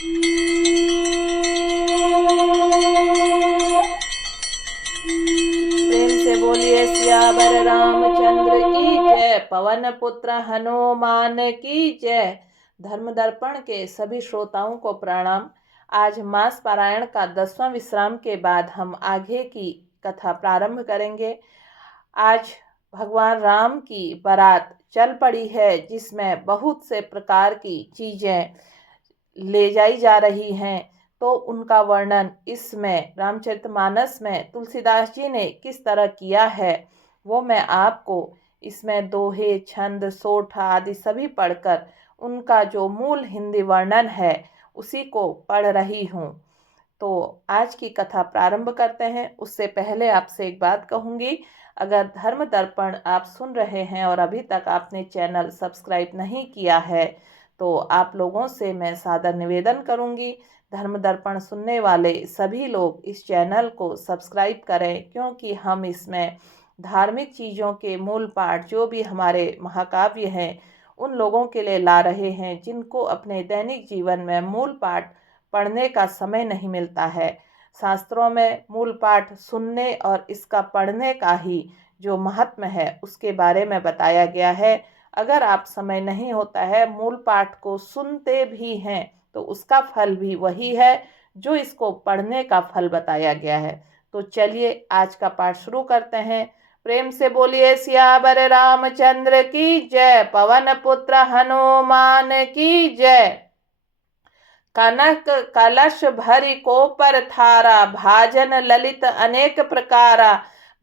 प्रेम से बोलिए सियावर रामचंद्र की जय। पवन पुत्र हनुमान की जय। धर्म दर्पण के सभी श्रोताओं को प्रणाम। आज मास पारायण का 10वां विश्राम के बाद हम आगे की कथा प्रारंभ करेंगे। आज भगवान राम की बारात चल पड़ी है, जिसमें बहुत से प्रकार की चीजें ले जाई जा रही हैं। तो उनका वर्णन इसमें रामचरितमानस में तुलसीदास जी ने किस तरह किया है, वो मैं आपको इसमें दोहे, छंद, सोठ आदि सभी पढ़कर उनका जो मूल हिंदी वर्णन है उसी को पढ़ रही हूँ। तो आज की कथा प्रारंभ करते हैं। उससे पहले आपसे एक बात कहूँगी, अगर धर्म दर्पण आप सुन रहे हैं और अभी तक आपने चैनल सब्सक्राइब नहीं किया है तो आप लोगों से मैं सादर निवेदन करूँगी, धर्म दर्पण सुनने वाले सभी लोग इस चैनल को सब्सक्राइब करें, क्योंकि हम इसमें धार्मिक चीज़ों के मूल पाठ जो भी हमारे महाकाव्य हैं उन लोगों के लिए ला रहे हैं जिनको अपने दैनिक जीवन में मूल पाठ पढ़ने का समय नहीं मिलता है। शास्त्रों में मूल पाठ सुनने और इसका पढ़ने का ही जो महत्व है उसके बारे में बताया गया है। अगर आप समय नहीं होता है, मूल पाठ को सुनते भी हैं तो उसका फल भी वही है जो इसको पढ़ने का फल बताया गया है। तो चलिए आज का पाठ शुरू करते हैं। प्रेम से बोलिए सियावर रामचंद्र की जय। पवन पुत्र हनुमान की जय। कनक कलश भरि को पर थारा, भाजन ललित अनेक प्रकारा।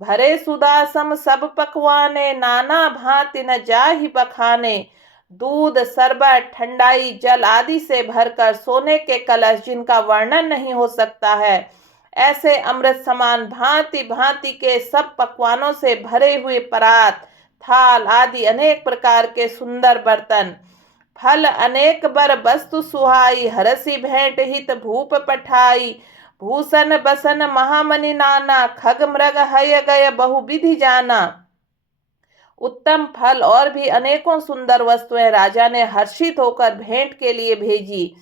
भरे सुधा सम सब पकवाने, नाना भांति न जाहि बखाने। दूध शरबत ठंडाई जल आदि से भरकर सोने के कलश जिनका वर्णन नहीं हो सकता है, ऐसे अमृत समान भांति भांति के सब पकवानों से भरे हुए परात, थाल आदि अनेक प्रकार के सुंदर बर्तन। फल अनेक बर वस्तु सुहाई, हरसि भेंट हित भूप पठाई। भूषण बसन महामणि नाना, खग मृग हय गय बहु विधि जाना। उत्तम फल और भी अनेकों सुंदर वस्तुएं राजा ने हर्षित होकर भेंट के लिए भेजी।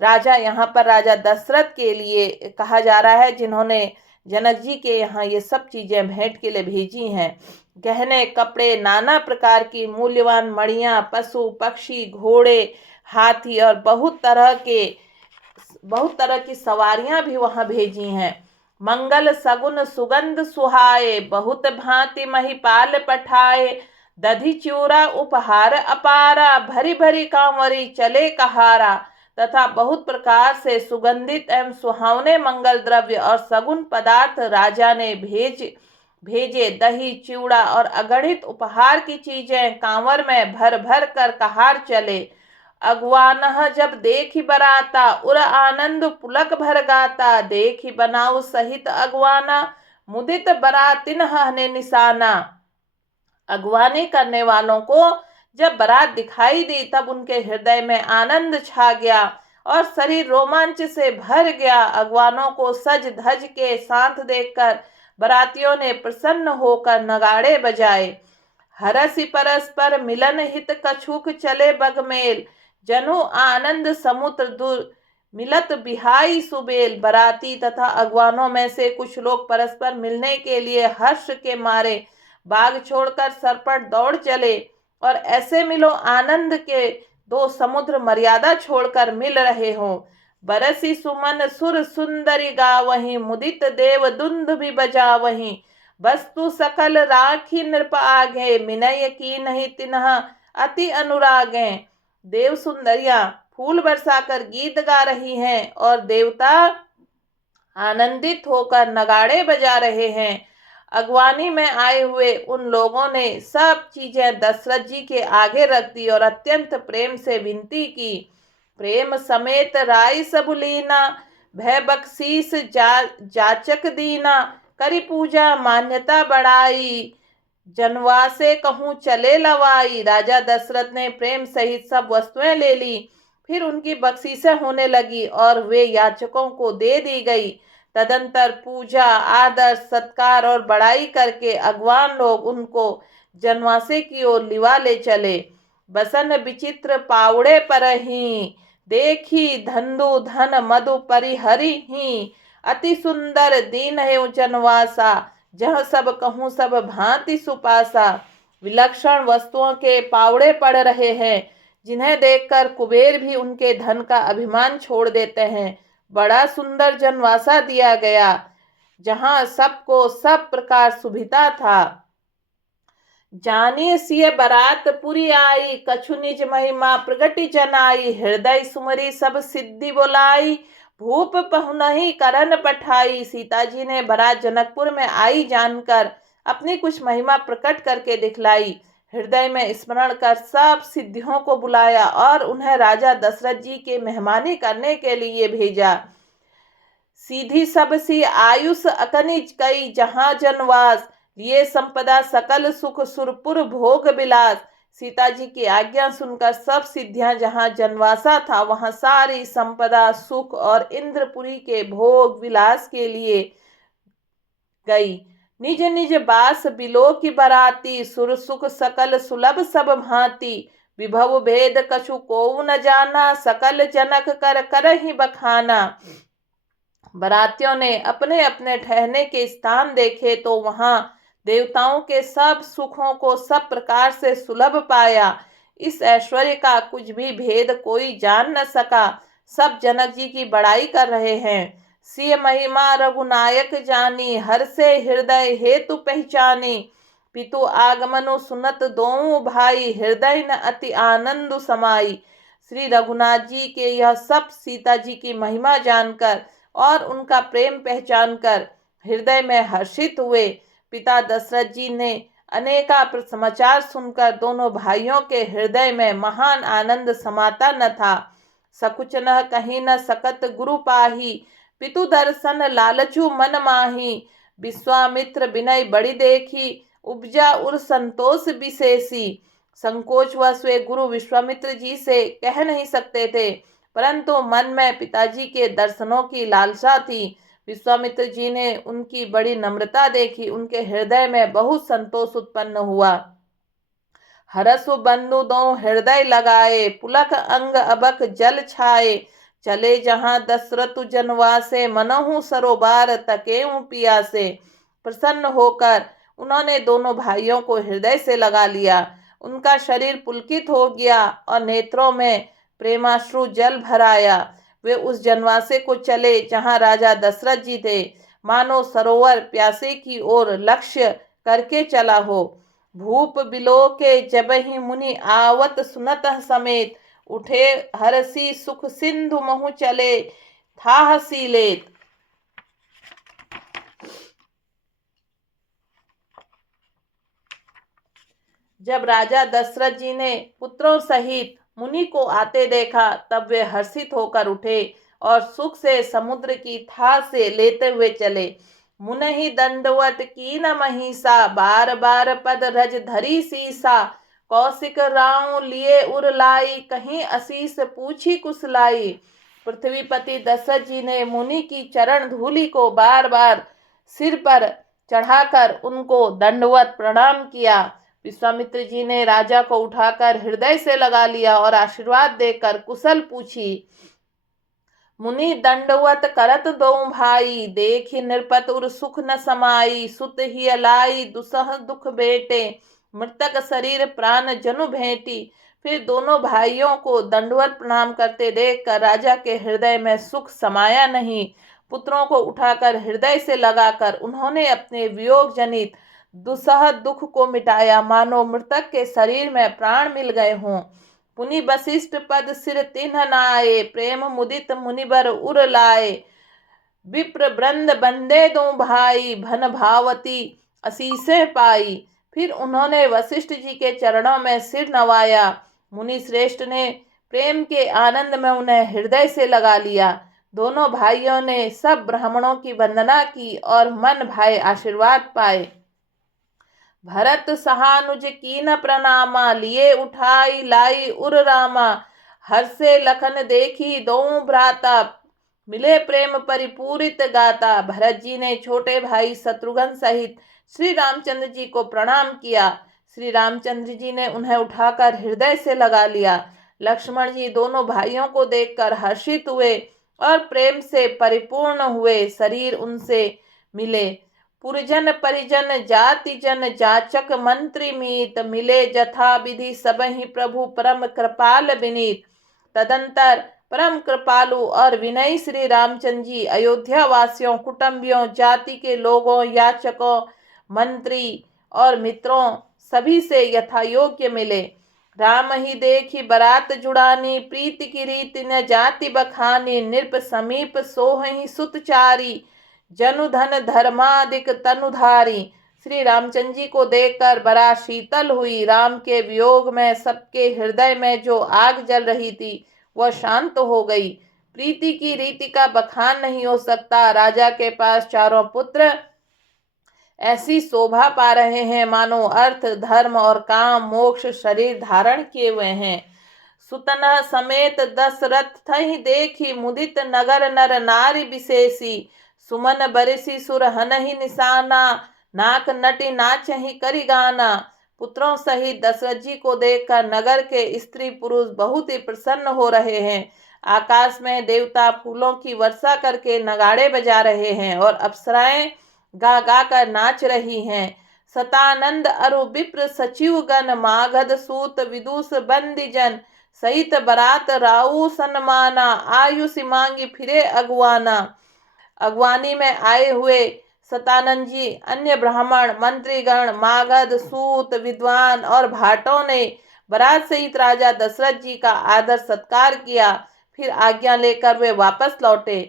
राजा यहाँ पर राजा दशरथ के लिए कहा जा रहा है, जिन्होंने जनक जी के यहाँ ये सब चीजें भेंट के लिए भेजी हैं। गहने, कपड़े, नाना प्रकार की मूल्यवान मणियां, पशु पक्षी, घोड़े, हाथी और बहुत तरह की सवारियां भी वहां भेजी हैं। मंगल सगुन सुगंध सुहाए, बहुत भांति महिपाल पठाए। दधि चूरा उपहार अपारा, भरी भरी कांवरी चले कहारा। तथा बहुत प्रकार से सुगंधित एवं सुहावने मंगल द्रव्य और सगुन पदार्थ राजा ने भेजे। दही, चिवड़ा और अगणित उपहार की चीजें कांवर में भर भर कर कहार चले। अगवानह जब देखी बराता, उर आनंद पुलक भर गाता। देखी बनाऊ सहित अगवाना, मुदित बरातिन हने निशाना। अगवानी करने वालों को जब बारात दिखाई दी तब उनके हृदय में आनंद छा गया और शरीर रोमांच से भर गया। अगवानों को सज धज के साथ देखकर बारातियों ने प्रसन्न होकर नगाड़े बजाए। हरसि परस्पर मिलन हित कछुक चले बगमेल। जनु आनंद समुद्र दूर मिलत बिहाई सुबेल। बाराती तथा अगवानों में से कुछ लोग परस्पर मिलने के लिए हर्ष के मारे बाग छोड़कर सरपट दौड़ चले, और ऐसे मिलो आनंद के दो समुद्र मर्यादा छोड़कर मिल रहे हों। बरसी सुमन सुर सुंदरी गावहीं, मुदित देव दुंद भी बजावहीं। वस्तु सकल राखी नृप आगे, मिनय की नहीं तिन्ह अति अनुरागे। देव सुंदरियां फूल बरसाकर गीत गा रही हैं और देवता आनंदित होकर नगाड़े बजा रहे हैं। अगवानी में आए हुए उन लोगों ने सब चीजें दशरथ जी के आगे रख दी और अत्यंत प्रेम से विनती की। प्रेम समेत राय सब लीना, भय बख्शीस जाचक दीना। करी पूजा मान्यता बढ़ाई, जनवासे कहूँ चले लवाई। राजा दशरथ ने प्रेम सहित सब वस्तुएं ले ली, फिर उनकी बख्शीशें होने लगी और वे याचकों को दे दी गई। तदंतर पूजा, आदर, सत्कार और बड़ाई करके अगवान लोग उनको जनवासे की ओर लिवा ले चले। बसन विचित्र पावड़े पर ही, देखी धंधु धन मधु परिहरि ही, अति सुंदर दीन है जनवासा, जह सब कहूँ सब भांति सुपासा। विलक्षण वस्तुओं के पावड़े पड़ रहे हैं, जिन्हें देखकर कुबेर भी उनके धन का अभिमान छोड़ देते हैं। बड़ा सुंदर जनवासा दिया गया, जहां सबको सब प्रकार सुविधा था। जानिए सिय बरात पुरी आई, कछु निज महिमा प्रगति जनाई, हृदय सुमरी सब सिद्धि बोलाई, भूप पहुनहि करन पठाई। सीता जी ने बारात जनकपुर में आई जानकर अपनी कुछ महिमा प्रकट करके दिखलाई, हृदय में स्मरण कर सब सिद्धियों को बुलाया और उन्हें राजा दशरथ जी के मेहमानी करने के लिए भेजा। सीधी सब सी आयुष अकनिज कई, जहां जनवास लिए संपदा सकल सुख सुरपुर भोग विलास। सीता जी की आज्ञा सुनकर सब सिद्धियां जहां जनवासा था वहां सारी संपदा सुख और इंद्रपुरी के भोग विलास के लिए गई। निज निज बास बिलो की बराती, सुर सुख सकल सुलभ सब भांति। विभव भेद कछु को न जाना, सकल जनक कर कर ही बखाना। बरातियों ने अपने अपने ठहरने के स्थान देखे तो वहां देवताओं के सब सुखों को सब प्रकार से सुलभ पाया। इस ऐश्वर्य का कुछ भी भेद कोई जान न सका। सब जनक जी की बड़ाई कर रहे हैं। सिय महिमा रघुनायक जानी, हर से हृदय हेतु पहचानी। पितु आगमनु सुनत दोऊ भाई, हृदय न अति आनंद समाई। श्री रघुनाथ जी के यह सब सीता जी की महिमा जानकर और उनका प्रेम पहचान कर हृदय में हर्षित हुए। पिता दशरथ जी ने अनेका समाचार सुनकर दोनों भाइयों के हृदय में महान आनंद समाता न था। सकुच न कहीं न सकत गुरु पाही, पितु दर्शन लालचू मन माही। विश्वामित्र विनय बड़ी देखी, उपजा उर संतोष विशेषी। संकोच वश वे गुरु विश्वामित्र जी से कह नहीं सकते थे, परंतु मन में पिताजी के दर्शनों की लालसा थी। विश्वामित्र जी ने उनकी बड़ी नम्रता देखी, उनके हृदय में बहुत संतोष उत्पन्न हुआ। हरसु बंधु दो हृदय लगाए, पुलक अंग अबक जल छाए। चले जहां दशरथ जनवासे, मनहु सरोबार तकेऊ पियासे। प्रसन्न होकर उन्होंने दोनों भाइयों को हृदय से लगा लिया। उनका शरीर पुलकित हो गया और नेत्रों में प्रेमाश्रु जल भराया। वे उस जनवासे को चले जहां राजा दशरथ जी थे, मानो सरोवर प्यासे की ओर लक्ष्य करके चला हो। भूप बिलो के जब ही मुनि आवत सुनत समेत, उठे हरसी सुख सिंधु महु चले था हसी लेत। जब राजा दशरथ जी ने पुत्रों सहित मुनि को आते देखा तब वे हर्षित होकर उठे और सुख से समुद्र की था से लेते हुए चले। मुनहि दंडवत की न महिषा, बार बार पद रज धरी सीसा। कौशिक राव लिए उर लाई, कहीं असीस पूछी कुशलाई। पृथ्वीपति दशरथ जी ने मुनि की चरण धूलि को बार बार सिर पर चढ़ाकर उनको दंडवत प्रणाम किया। विश्वामित्र जी ने राजा को उठाकर हृदय से लगा लिया और आशीर्वाद देकर कुशल पूछी। मुनि दंडवत करत दो भाई, देखि नृपत उर सुख न समाई। सुत ही अलाई दुसह दुख बेटे, मृतक शरीर प्राण जनु भेंटी। फिर दोनों भाइयों को दंडवत प्रणाम करते देखकर राजा के हृदय में सुख समाया नहीं। पुत्रों को उठाकर हृदय से लगाकर उन्होंने अपने वियोग जनित दुसह दुख को मिटाया, मानो मृतक के शरीर में प्राण मिल गए हों। पुनि वशिष्ठ पद सिर तिन्ह नाये, प्रेम मुदित मुनिबर उर लाए। विप्र वृंद बंदे दो भाई, भन भावती असीसे पाई। फिर उन्होंने वशिष्ठ जी के चरणों में सिर नवाया। मुनि श्रेष्ठ ने प्रेम के आनंद में उन्हें हृदय से लगा लिया। दोनों भाइयों ने सब ब्राह्मणों की वंदना की और मन भाए आशीर्वाद पाए। भरत सहानुज कीन प्रणामा, लिए उठाई लाई उर रामा। हर्षे लखन देखी दो भ्राता, मिले प्रेम परिपूरित गाता। भरत जी ने छोटे भाई शत्रुघ्न सहित श्री रामचंद्र जी को प्रणाम किया। श्री रामचंद्र जी ने उन्हें उठाकर हृदय से लगा लिया। लक्ष्मण जी दोनों भाइयों को देखकर हर्षित हुए और प्रेम से परिपूर्ण हुए। शरीर उनसे मिले। पुरजन परिजन जाति जन जाचक मंत्री मीत, मिले जथा विधि सबहि प्रभु परम कृपाल विनीत। तदंतर परम कृपालु और विनयी श्री रामचंद्र जी अयोध्या वासियों, कुटुंबियों, जाति के लोगों, याचकों, मंत्री और मित्रों सभी से यथा योग्य मिले। राम ही देखी बरात जुड़ानी, प्रीति की रीति न जाति बखानी। नृप समीप सोहहि सुतचारी, जनु धन धर्मादिक तनुधारी। श्री रामचंद्र जी को देखकर बड़ा शीतल हुई। राम के वियोग में सबके हृदय में जो आग जल रही थी वह शांत हो गई। प्रीति की रीति का बखान नहीं हो सकता। राजा के पास चारों पुत्र ऐसी शोभा पा रहे हैं मानो अर्थ, धर्म और काम, मोक्ष शरीर धारण किए हुए हैं। सुतना समेत दशरथ थहि देखी, मुदित नगर नर नारी विशेषी। सुमन बरसी सुर हनहि निशाना, नाक नटी नाचहि करि गाना। पुत्रों सहित दशरथ जी को देखकर नगर के स्त्री पुरुष बहुत ही प्रसन्न हो रहे हैं। आकाश में देवता फूलों की वर्षा करके नगाड़े बजा रहे हैं और अप्सराएं गा गा कर नाच रही हैं। सतानंद अरु विप्र सचिव गण, मागध सूत विदुष बंदी जन। सहित बरात राऊ सन्माना, आयुषि मांगी फिरे अगवाना। अगवानी में आए हुए सतानंद जी, अन्य ब्राह्मण, मंत्रीगण, मागध, सूत, विद्वान और भाटों ने बरात सहित राजा दशरथ जी का आदर सत्कार किया। फिर आज्ञा लेकर वे वापस लौटे।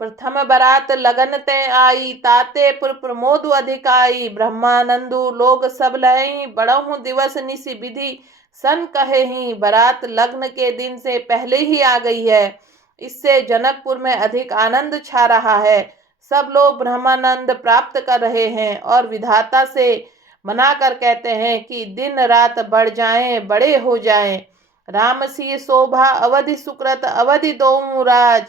प्रथम बरात लगन ते आई, ताते पुर प्रमोद अधिकाई। ब्रह्मानंदु लोग सब लहई, बड़हु दिवस निशि विधि सन कहेहि। बरात लग्न के दिन से पहले ही आ गई है, इससे जनकपुर में अधिक आनंद छा रहा है। सब लोग ब्रह्मानंद प्राप्त कर रहे हैं और विधाता से मनाकर कहते हैं कि दिन रात बढ़ जाएं, बड़े हो जाएं। राम सी शोभा अवधि सुकृत, अवधि दोऊ राज।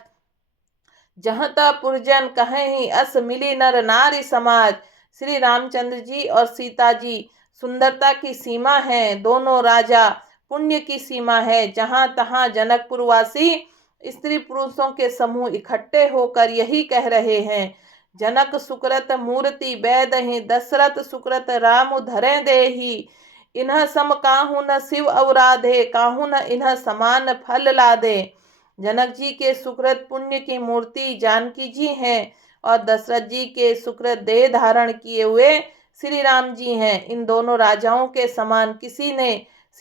जहाँ ता पुरजन कहें अस मिली नर नारी समाज। श्री रामचंद्र जी और सीता जी सुंदरता की सीमा है, दोनों राजा पुण्य की सीमा है। जहाँ तहाँ जनकपुरवासी स्त्री पुरुषों के समूह इकट्ठे होकर यही कह रहे हैं, जनक सुकृत मूर्ति बैदहि, दशरथ सुकृत राम धरे देही। इन्ह सम काहू न शिव अवराधे, काहू न इन्ह समान फल लादे। जनक जी के सुकृत पुण्य की मूर्ति जानकी जी हैं और दशरथ जी के सुकृत देह धारण किए हुए श्री राम जी हैं। इन दोनों राजाओं के समान किसी ने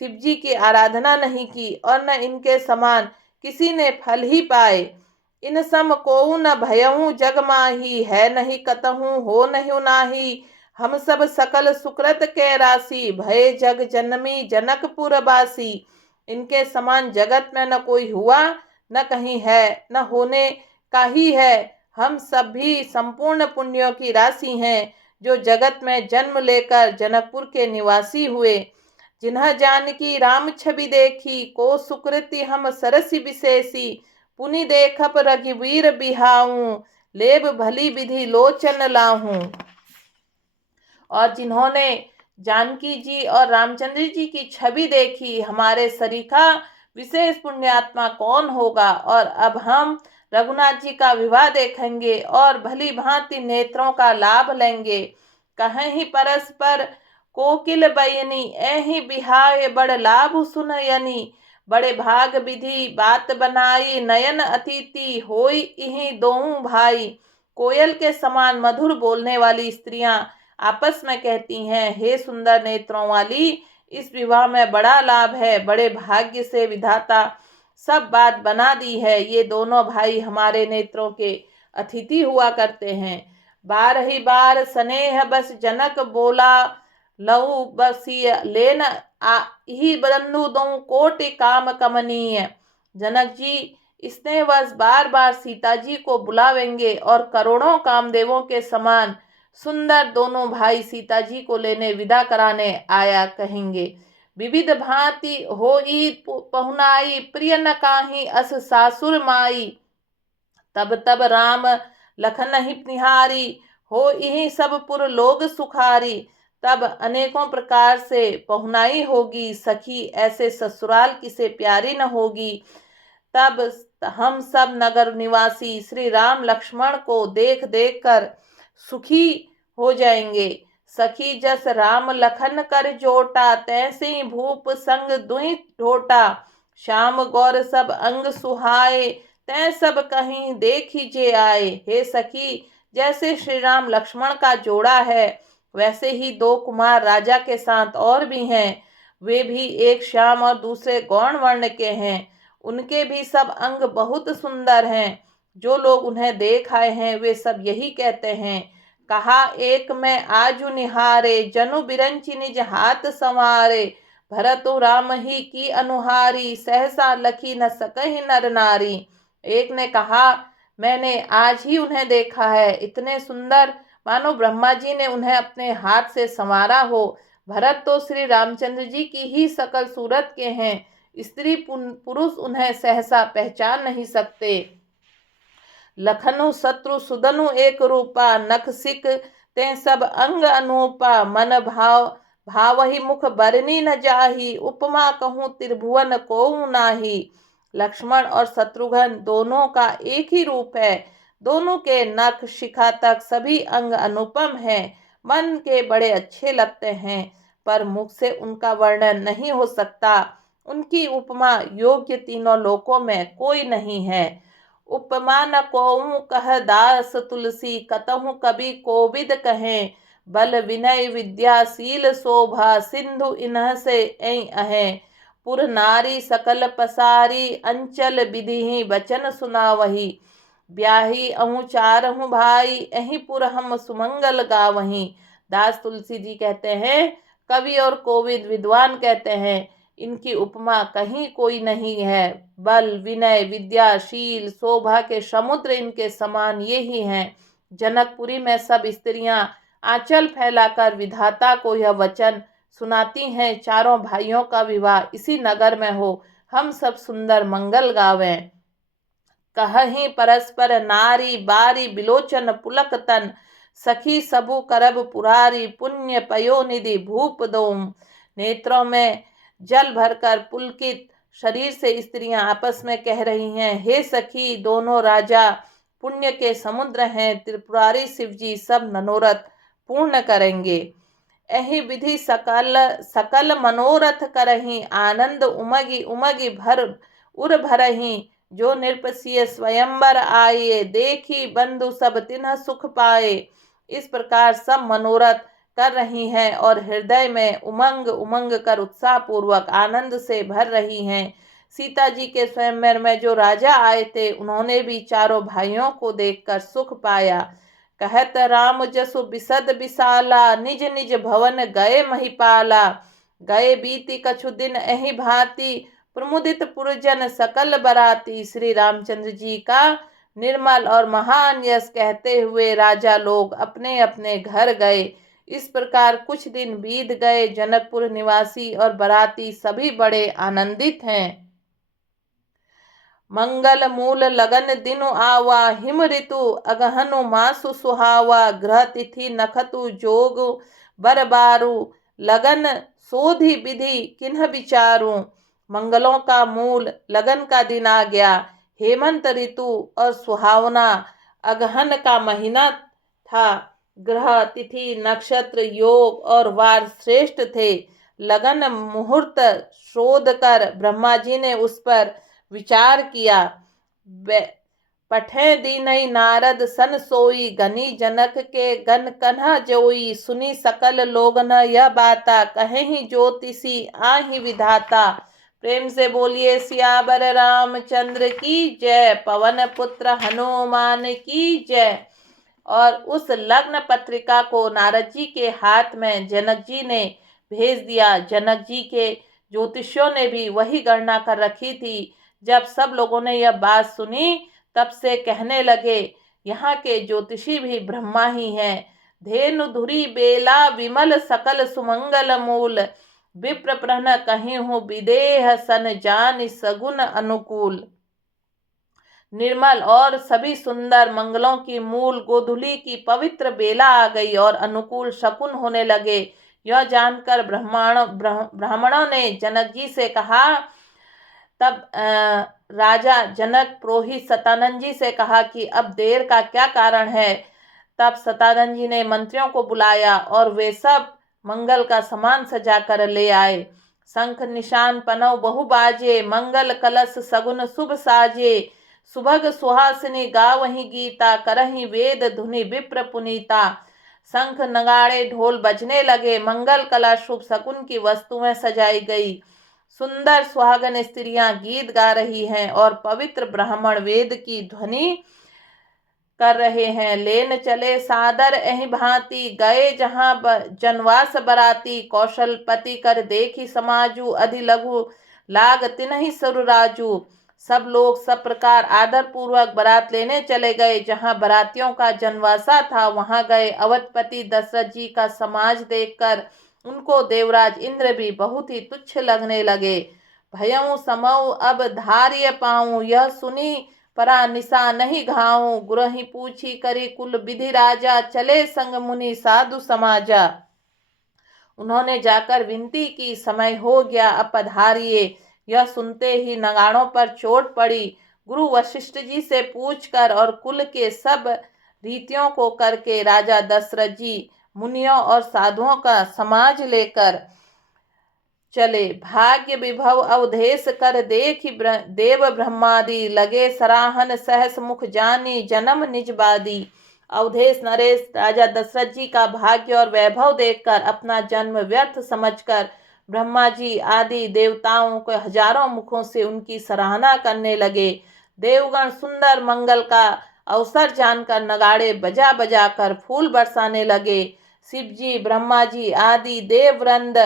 शिव जी की आराधना नहीं की और न इनके समान किसी ने फल ही पाए। इन सम कोउ न भयहु जग माही, है नहीं कतहु हो नहीं नाही। हम सब सकल सुकृत के राशि, भय जग जन्मी जनकपुर बासी। इनके समान जगत में न कोई हुआ, न कहीं है, न होने का ही है। हम सब भी संपूर्ण पुण्यों की राशि हैं, जो जगत में जन्म लेकर जनकपुर के निवासी हुए। जिन्ह जानकी राम छवि देखी, को सुकृति हम सरसी विशेषी। पुनि देखप रघुवीर बिहाऊं, लेब भली विधि लोचन लाहूं। और जिन्होंने जानकी जी और रामचंद्र जी की छवि देखी, हमारे सरीखा विशेष पुण्यात्मा कौन होगा। और अब हम रघुनाथ जी का विवाह देखेंगे और भली भांति नेत्रों का लाभ लेंगे। कहें ही परस्पर कोकिल बयनी, ऐहि बिहाय बड़ लाभ सुनयनी। बड़े भाग विधि बात बनाई, नयन अतिथि होई इहि दोऊ भाई। कोयल के समान मधुर बोलने वाली स्त्रियां आपस में कहती हैं, हे सुंदर नेत्रों वाली, इस विवाह में बड़ा लाभ है। बड़े भाग्य से विधाता सब बात बना दी है। ये दोनों भाई हमारे नेत्रों के अतिथि हुआ करते हैं। बार ही बार स्नेह बस जनक बोला, लहू बसिय लेन ही बंधु दो कोटि काम कमनीय। जनक जी स्नेहवश बार बार सीता जी को बुलावेंगे और करोड़ों कामदेवों के समान सुंदर दोनों भाई सीता जी को लेने विदा कराने आया कहेंगे। विविध भांति होई पहुनाई, प्रिय न काहि अस सासुर माई। तब तब राम लखन ही निहारी, हो इहि सब पुर लोग सुखारी। तब अनेकों प्रकार से पहुनाई होगी। सखी ऐसे ससुराल किसे प्यारी न होगी। तब हम सब नगर निवासी श्री राम लक्ष्मण को देख देख कर सुखी हो जाएंगे। सखी जस राम लखन कर जोटा, तैसी भूप संग दुई ढोटा। श्याम गौर सब अंग सुहाए, तै सब कहीं देखिजे आए। हे सखी, जैसे श्री राम लक्ष्मण का जोड़ा है, वैसे ही दो कुमार राजा के साथ और भी हैं। वे भी एक श्याम और दूसरे गौण वर्ण के हैं। उनके भी सब अंग बहुत सुंदर हैं। जो लोग उन्हें देख आए हैं वे सब यही कहते हैं। कहा एक मैं आजु निहारे, जनु बिरंचि निज हाथ संवारे। भरतु राम ही की अनुहारी, सहसा लखी न सकहि नर नारी। एक ने कहा मैंने आज ही उन्हें देखा है, इतने सुंदर मानो ब्रह्मा जी ने उन्हें अपने हाथ से संवारा हो। भरत तो श्री रामचंद्र जी की ही सकल सूरत के हैं, स्त्री पुरुष उन्हें सहसा पहचान नहीं सकते। लखनु शत्रु सुदनु एक रूपा, नख सिक ते सब अंग अनूपा। मन भाव भावहि मुख बरनी न जाही, उपमा कहूँ त्रिभुवन कोउ नाही। लक्ष्मण और शत्रुघ्न दोनों का एक ही रूप है। दोनों के नख शिखा तक सभी अंग अनुपम हैं, मन के बड़े अच्छे लगते हैं, पर मुख से उनका वर्णन नहीं हो सकता। उनकी उपमा योग्य तीनों लोकों में कोई नहीं है। उपमा न कोऊ कह दास तुलसी, कतहु कवि कोविद कहें। बल विनय विद्याशील शोभा, सिंधु इन्ह से ऐ अहे। पुर नारी सकल पसारी, अंचल विधि बचन सुनावही। ब्याही अहु चारहु भाई, एहि पुर हम सुमंगल गावही। दास तुलसी जी कहते हैं, कवि और कोविद विद्वान कहते हैं, इनकी उपमा कहीं कोई नहीं है। बल विनय विद्याशील शोभा के समुद्र इनके समान ये ही हैं। जनकपुरी में सब स्त्रियां आंचल फैलाकर विधाता को यह वचन सुनाती हैं, चारों भाइयों का विवाह इसी नगर में हो, हम सब सुंदर मंगल गावें। कहहीं परस्पर नारी बारी, बिलोचन पुलक तन। सखी सबु करब पुरारी, पुण्य पयोनिधि भूप दोम। नेत्रों में जल भरकर पुलकित शरीर से स्त्रियां आपस में कह रही हैं, हे सखी, दोनों राजा पुण्य के समुद्र हैं। त्रिपुरारी शिवजी सब मनोरथ पूर्ण करेंगे। एहि विधि सकल सकल मनोरथ करही, आनंद उमगी उमगी भर उर भरही। जो नृपसिय स्वयंवर आए, देखी बंधु सब तिन्ह सुख पाए। इस प्रकार सब मनोरथ कर रही हैं और हृदय में उमंग उमंग कर उत्साह पूर्वक आनंद से भर रही हैं। सीता जी के स्वयंवर में जो राजा आए थे, उन्होंने भी चारों भाइयों को देखकर सुख पाया। कहत राम जसु बिसद बिसाला, निज निज भवन गए महिपाला। गए बीती कछु दिन एहि भांति, प्रमुदित पुरजन सकल बराती। श्री रामचंद्र जी का निर्मल और महान यश कहते हुए राजा लोग अपने अपने घर गए। इस प्रकार कुछ दिन बीत गए। जनकपुर निवासी और बराती सभी बड़े आनंदित हैं। मंगल मूल लगन दिनु आवा, हिम ऋतु अगहनु मासु सुहावा। ग्रह तिथि नखतु जोग बरबारू, लगन सोधि विधि किन्ह विचारू। मंगलों का मूल लगन का दिन आ गया। हेमंत ऋतु और सुहावना अगहन का महीना था। ग्रह तिथि नक्षत्र योग और वार श्रेष्ठ थे। लगन मुहूर्त शोध कर ब्रह्मा जी ने उस पर विचार किया। पठे दीनई नारद सन सोई, गनी जनक के गन कन्हा जोई। सुनी सकल लोगन यह बाता, कहे ही ज्योतिषी आहि विधाता। प्रेम से बोलिए सियावर रामचंद्र की जय, पवन पुत्र हनुमान की जय। और उस लग्न पत्रिका को नारद जी के हाथ में जनक जी ने भेज दिया। जनक जी के ज्योतिषियों ने भी वही गणना कर रखी थी। जब सब लोगों ने यह बात सुनी, तब से कहने लगे, यहाँ के ज्योतिषी भी ब्रह्मा ही हैं। धेनु धुरी बेला विमल सकल सुमंगल मूल, विप्र प्रहन कहीं हूँ विदेह सन जान सगुन अनुकूल। निर्मल और सभी सुंदर मंगलों की मूल गोधुली की पवित्र बेला आ गई और अनुकूल शकुन होने लगे। यह जानकर ब्राह्मणों ने जनक जी से कहा। तब राजा जनक पुरोहित सतानंद जी से कहा कि अब देर का क्या कारण है। तब सतानंद जी ने मंत्रियों को बुलाया और वे सब मंगल का सामान सजा कर ले आए। शंख निशान पनौ बहु बाजे, मंगल कलश सगुन शुभ साजे। सुभग सुहासिनी गावहीं गीता, करहीं वेद धुनि विप्र पुनीता। शंख नगाड़े ढोल बजने लगे, मंगल कलश शुभ शकुन की वस्तुएं सजाई गई। सुंदर सुहागन स्त्रियां गीत गा रही हैं और पवित्र ब्राह्मण वेद की ध्वनि कर रहे हैं। लेन चले सादर एहि भांति, गए जहां जनवास बराती। कौशलपति कर देखी समाजू, अधि लघु लाग तिन्हि सुरराजू। सब लोग सब प्रकार आदर पूर्वक बारात लेने चले गए। जहां बरातियों का जनवासा था वहां गए। अवधपति दशरथ जी का समाज देखकर उनको देवराज इंद्र भी बहुत ही तुच्छ लगने लगे। भयऊ समऊ अब धार्य पाऊं, यह सुनी परा निशा नहीं घाऊं। गुरहि पूछी करी कुल विधि राजा, चले संग मुनि साधु समाजा। उन्होंने जाकर विनती की, समय हो गया अब पधारिए। यह सुनते ही नगाड़ों पर चोट पड़ी। गुरु वशिष्ठ जी से पूछकर और कुल के सब रीतियों को करके राजा दशरथ जी मुनियों और साधुओं का समाज लेकर चले। भाग्य विभव अवधेश कर देखी, देव ब्रह्मादि लगे सराहन। सहस मुख जानी जन्म निजबादी। अवधेश नरेश राजा दशरथ जी का भाग्य और वैभव देखकर अपना जन्म व्यर्थ समझकर ब्रह्मा जी आदि देवताओं के हजारों मुखों से उनकी सराहना करने लगे। देवगण सुंदर मंगल का अवसर जानकर नगाड़े बजा बजा कर फूल बरसाने लगे। शिव जी ब्रह्मा जी आदि देववृंद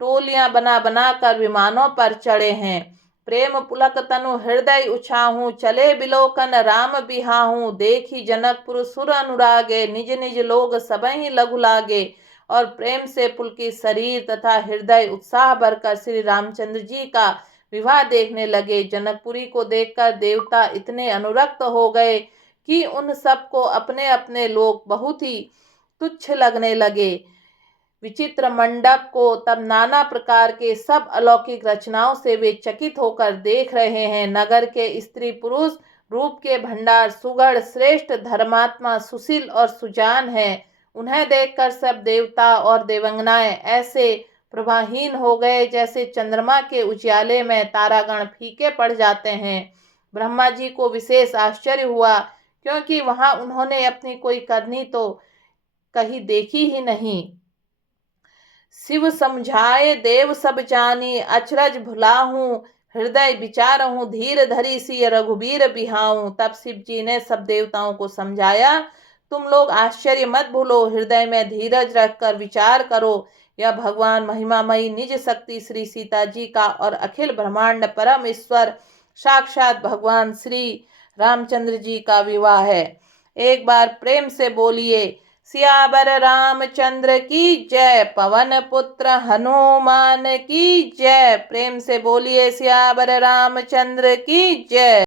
टोलियां बना बना कर विमानों पर चढ़े हैं। प्रेम पुलक तनु हृदय उछाहूं, चले बिलोकन राम बिहाहूं। देखी जनकपुर सुर अनुरागे, निज निज लोग सबहि लघु लागे। और प्रेम से पुलकित शरीर तथा हृदय उत्साह भरकर श्री रामचंद्र जी का विवाह देखने लगे। जनकपुरी को देखकर देवता इतने अनुरक्त हो गए कि उन सबको अपने अपने लोग बहुत ही तुच्छ लगने लगे। विचित्र मंडप को तब नाना प्रकार के सब अलौकिक रचनाओं से वे चकित होकर देख रहे हैं। नगर के स्त्री पुरुष रूप के भंडार सुगढ़ श्रेष्ठ धर्मात्मा सुशील और सुजान हैं। उन्हें देखकर सब देवता और देवंगनाएं ऐसे प्रभाहीन हो गए जैसे चंद्रमा के उजियाले में तारागण फीके पड़ जाते हैं। ब्रह्मा जी को विशेष आश्चर्य हुआ, क्योंकि वहां उन्होंने अपनी कोई करनी तो कहीं देखी ही नहीं। शिव समझाए देव सब जानी, अचरज भुलाहूं हृदय विचारहूं। धीर धरी सिय रघुबीर बिहाऊं। तब शिव जी ने सब देवताओं को समझाया, तुम लोग आश्चर्य मत भूलो, हृदय में धीरज रखकर विचार करो। यह भगवान महिमामयी निज शक्ति श्री सीता जी का और अखिल ब्रह्मांड परम ईश्वर साक्षात भगवान श्री रामचंद्र जी का विवाह है। एक बार प्रेम से बोलिए, सियावर रामचंद्र की जय, पवन पुत्र हनुमान की जय। प्रेम से बोलिए, सियावर रामचंद्र की जय।